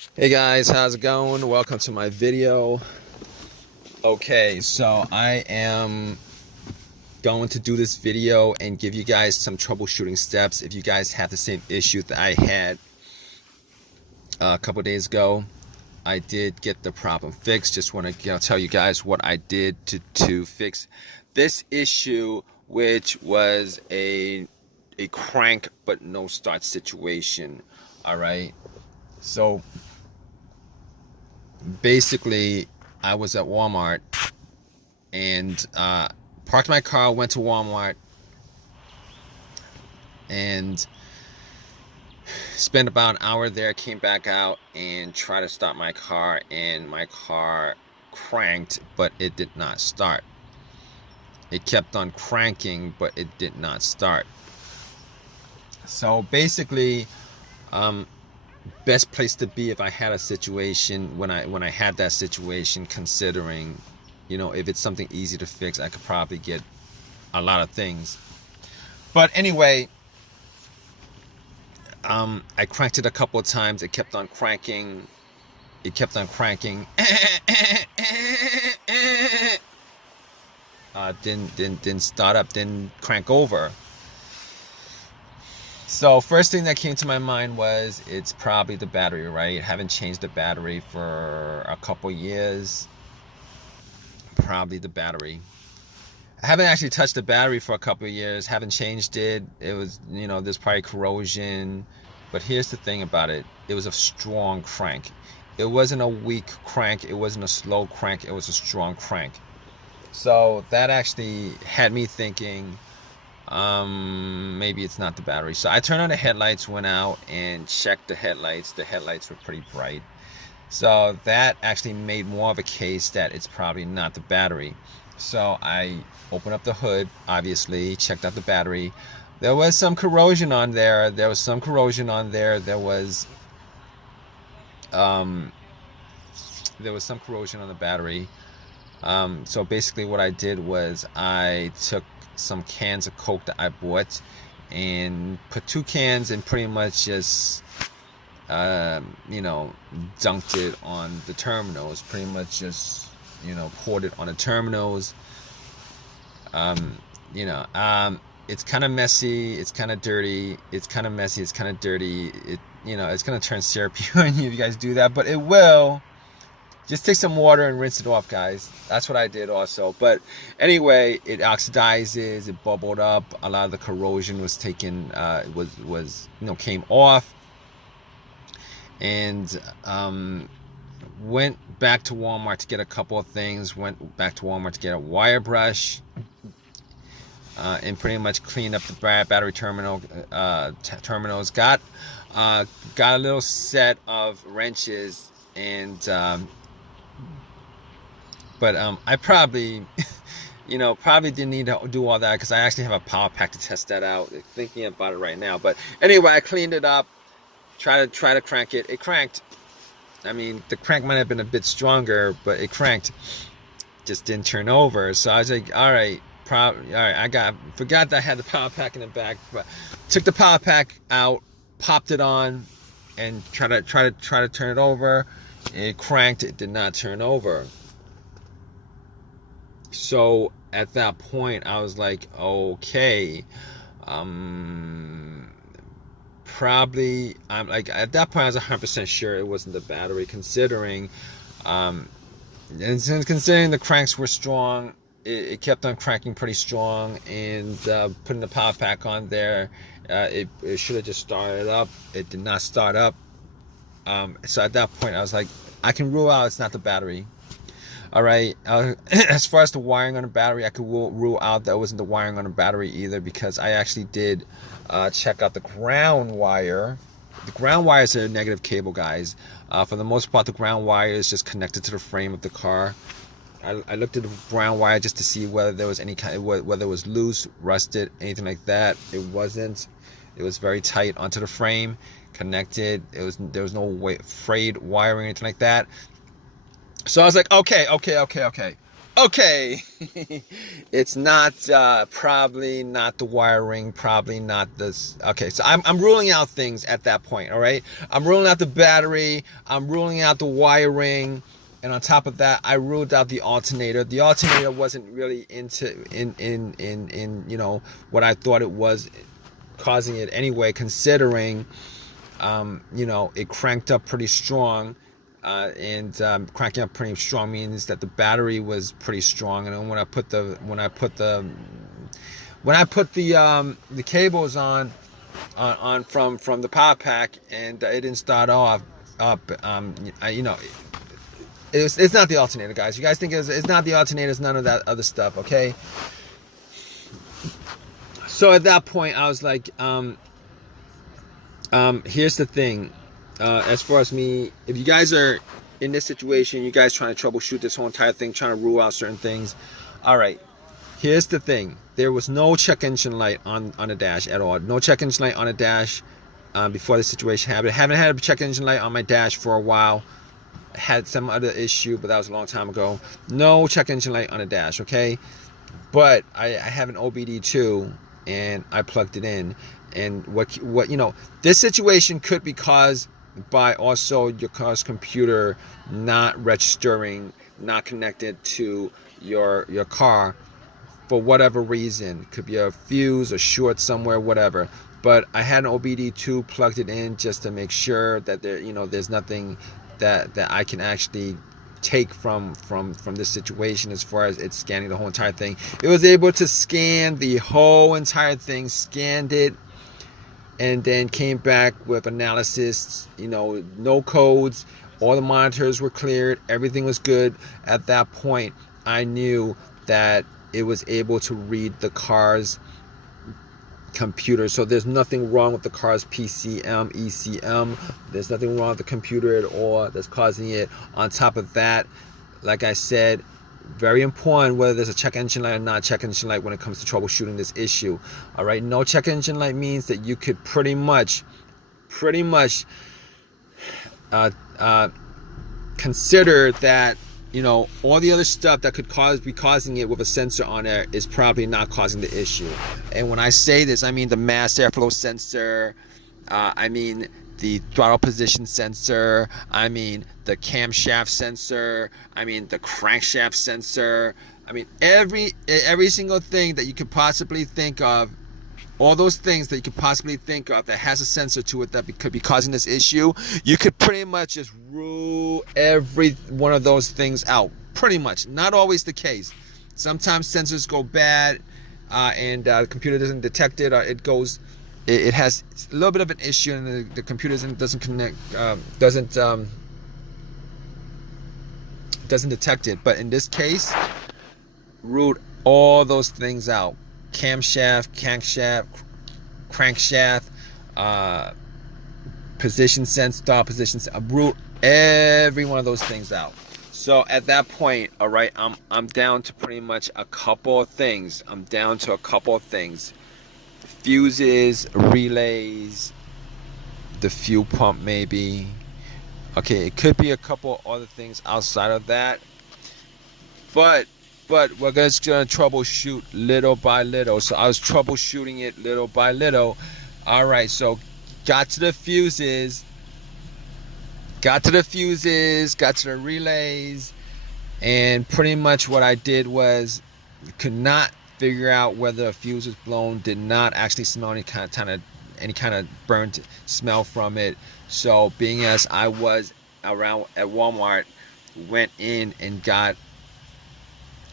Hey guys, how's it going? Welcome to my video. Okay, so I am going to do this video and give you guys some troubleshooting steps if you guys have the same issue that I had a couple days ago. I did get the problem fixed. Just want to tell you guys what I did to fix this issue, which was a crank but no start situation. All right, so basically I was at Walmart and parked my car, went to Walmart and spent about an hour there, came back out and tried to start my car, and my car cranked but it did not start. It kept on cranking but it did not start. So basically best place to be if I had a situation when I had that situation, considering if it's something easy to fix, I could probably get a lot of things. But anyway, I cranked it a couple of times. It kept on cranking. Didn't start up, didn't crank over. So first thing that came to my mind was it's probably the battery, right? Haven't changed the battery for a couple years. Probably the battery. I haven't actually touched the battery for a couple of years. Haven't changed it. It was, there's probably corrosion. But here's the thing about it. It was a strong crank. It wasn't a weak crank. It wasn't a slow crank. It was a strong crank. So that actually had me thinking, maybe it's not the battery. So I turned on the headlights, went out and checked the headlights. The headlights were pretty bright. So that actually made more of a case that it's probably not the battery. So I opened up the hood, obviously, checked out the battery. There was some corrosion on there. There was some corrosion on there some corrosion on the battery. So basically what I did was I took some cans of Coke that I bought and put 2 cans and pretty much just dunked it on the terminals. Pretty much just poured it on the terminals. It's kind of messy, it's kind of dirty, it's kind of messy, it's kind of dirty. It's gonna turn syrupy on you if you guys do that, but it will. Just take some water and rinse it off, guys. That's what I did also. But anyway, it oxidizes, it bubbled up. A lot of the corrosion was taken, came off. And went back to Walmart to get a couple of things. Went back to Walmart to get a wire brush. And pretty much cleaned up the battery terminals. Got a little set of wrenches and but I probably probably didn't need to do all that because I actually have a power pack to test that out. Thinking about it right now. But anyway, I cleaned it up, try to crank it. It cranked. I mean, the crank might have been a bit stronger, but it cranked. Just didn't turn over. So I was like, all right, I forgot that I had the power pack in the back, but took the power pack out, popped it on, and try to turn it over. It cranked. It did not turn over. So at that point, I was like, okay, probably, I'm like, at that point I was 100% sure it wasn't the battery, considering considering the cranks were strong. It kept on cranking pretty strong, and putting the power pack on there, it should have just started up. It did not start up. So at that point I was like, I can rule out it's not the battery. All right. As far as the wiring on the battery, I could rule out that it wasn't the wiring on the battery either, because I actually did check out the ground wire. The ground wire is a negative cable, guys. For the most part, the ground wire is just connected to the frame of the car. I looked at the ground wire just to see whether there was whether it was loose, rusted, anything like that. It wasn't. It was very tight onto the frame, connected. There was no frayed wiring or anything like that. So I was like, okay. Okay, it's not probably not the wiring, probably not this. Okay, so I'm ruling out things at that point. All right, I'm ruling out the battery, I'm ruling out the wiring, and on top of that, I ruled out the alternator. The alternator wasn't really in you know what I thought it was causing it anyway, considering you know, it cranked up pretty strong. And cranking up pretty strong means that the battery was pretty strong. And then when I put the cables on from the power pack, and it didn't start off up. You know, it's not the alternator, guys. You guys think it's not the alternator? It's none of that other stuff. Okay. So at that point, I was like, here's the thing. As far as me, if you guys are in this situation, you guys trying to troubleshoot this whole entire thing, trying to rule out certain things. All right, here's the thing. There was no check engine light on the dash at all. No check engine light on the dash before the situation happened. I haven't had a check engine light on my dash for a while. I had some other issue, but that was a long time ago. No check engine light on the dash, okay? But I have an OBD2, and I plugged it in. And what you know, this situation could be caused by also your car's computer not registering, not connected to your car for whatever reason. Could be a fuse, a short somewhere, whatever. But I had an OBD2, plugged it in just to make sure that there, you know, there's nothing that I can actually take from this situation as far as it's scanning the whole entire thing. It was able to scan the whole entire thing, scanned it, and then came back with analysis, you know, no codes, all the monitors were cleared, everything was good. At that point, I knew that it was able to read the car's computer. So there's nothing wrong with the car's PCM, ECM. There's nothing wrong with the computer at all that's causing it. On top of that, like I said, very important whether there's a check engine light or not check engine light when it comes to troubleshooting this issue. All right, no check engine light means that you could pretty much consider that, you know, all the other stuff that could be causing it with a sensor on there is probably not causing the issue. And when I say this, I mean the mass airflow sensor, I mean the throttle position sensor, I mean the camshaft sensor, I mean the crankshaft sensor, I mean every single thing that you could possibly think of, all those things that you could possibly think of that has a sensor to it that could be causing this issue, you could pretty much just rule every one of those things out. Pretty much. Not always the case. Sometimes sensors go bad and the computer doesn't detect it, or it has a little bit of an issue and the computer doesn't connect, doesn't detect it. But in this case, ruled all those things out. Camshaft, crankshaft, position sense, throttle position sense. I ruled every one of those things out. So at that point, all right, I'm down to pretty much a couple of things. Fuses, relays, the fuel pump maybe. Okay, it could be a couple other things outside of that. But we're just gonna troubleshoot little by little. So I was troubleshooting it little by little. All right, so got to the fuses, got to the relays, and pretty much what I did was could not figure out whether a fuse was blown. Did not actually smell any kind of burnt smell from it. So being as I was around at Walmart, went in and got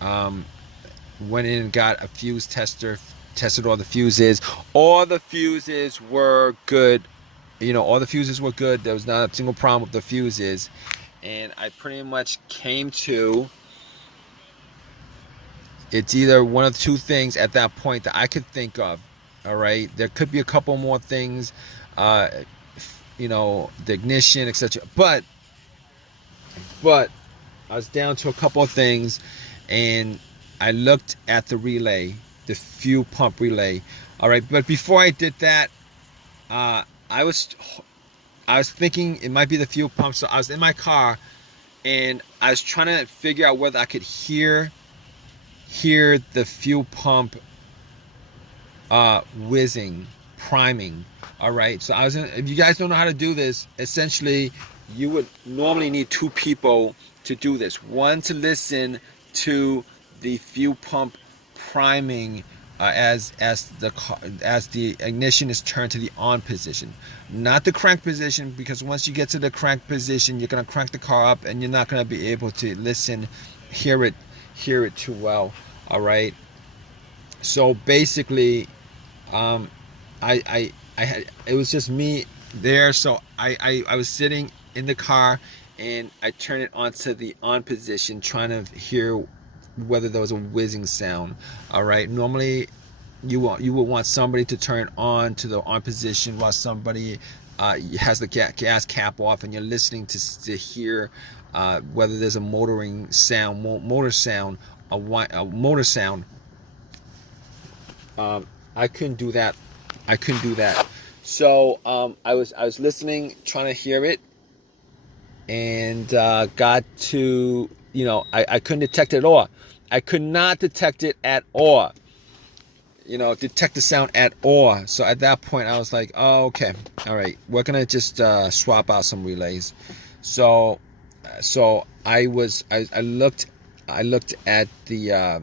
a fuse tester, tested all the fuses. All the fuses were good. You know, all the fuses were good. There was not a single problem with the fuses. And I pretty much came to, it's either one of two things at that point that I could think of. All right, there could be a couple more things, you know, the ignition, etc. But I was down to a couple of things, and I looked at the relay, the fuel pump relay. All right, but before I did that, I was thinking it might be the fuel pump. So I was in my car, and I was trying to figure out whether I could hear hear the fuel pump whizzing, priming. All right, so if you guys don't know how to do this, essentially you would normally need two people to do this. One to listen to the fuel pump priming as the ignition is turned to the on position, not the crank position, because once you get to the crank position, you're gonna crank the car up and you're not gonna be able to hear it too well. All right. So basically, um, I had, it was just me there. So I was sitting in the car and I turned it onto the on position, trying to hear whether there was a whizzing sound. All right. Normally, you would want somebody to turn on to the on position while somebody has the gas cap off, and you're listening to hear whether there's a motoring sound, motor sound, a motor sound. I couldn't do that. So I was listening, trying to hear it, and got to, I couldn't detect it at all. I could not detect it at all. Detect the sound at all. So at that point, I was like, oh, okay, all right, we're gonna just swap out some relays. So I looked at the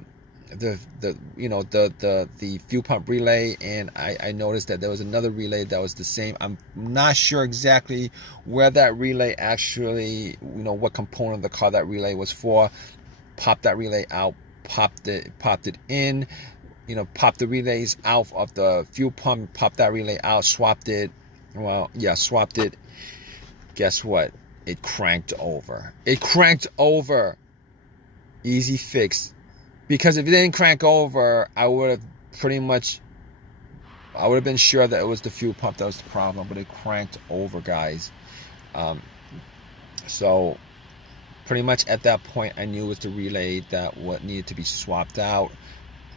fuel pump relay, and I noticed that there was another relay that was the same. I'm not sure exactly where that relay actually, what component of the car that relay was for. Popped that relay out, popped it in, popped the relays out of the fuel pump, popped that relay out, swapped it. Swapped it. Guess what? It cranked over. Easy fix. Because if it didn't crank over, I would have been sure that it was the fuel pump that was the problem, but it cranked over, guys. So pretty much at that point, I knew it was the relay that what needed to be swapped out.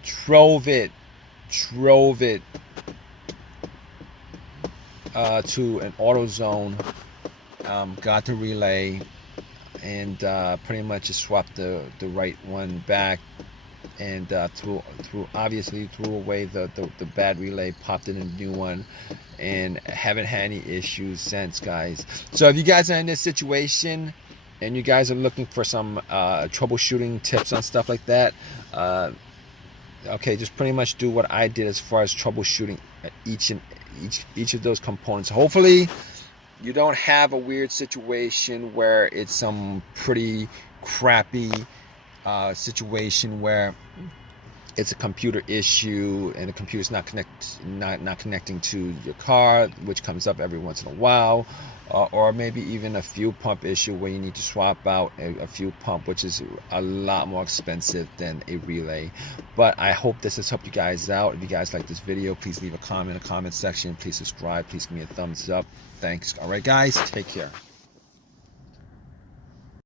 Drove it to an AutoZone, got the relay, and pretty much just swapped the right one back, and threw away the bad relay, popped in a new one, and haven't had any issues since, guys. So if you guys are in this situation and you guys are looking for some troubleshooting tips on stuff like that, okay, just pretty much do what I did as far as troubleshooting each of those components. Hopefully you don't have a weird situation where it's some pretty crappy situation where it's a computer issue and the computer's not connecting to your car, which comes up every once in a while, or maybe even a fuel pump issue where you need to swap out a fuel pump, which is a lot more expensive than a relay. But I hope this has helped you guys out. If you guys like this video, please leave a comment in the comment section. Please subscribe. Please give me a thumbs up. Thanks. All right, guys, take care.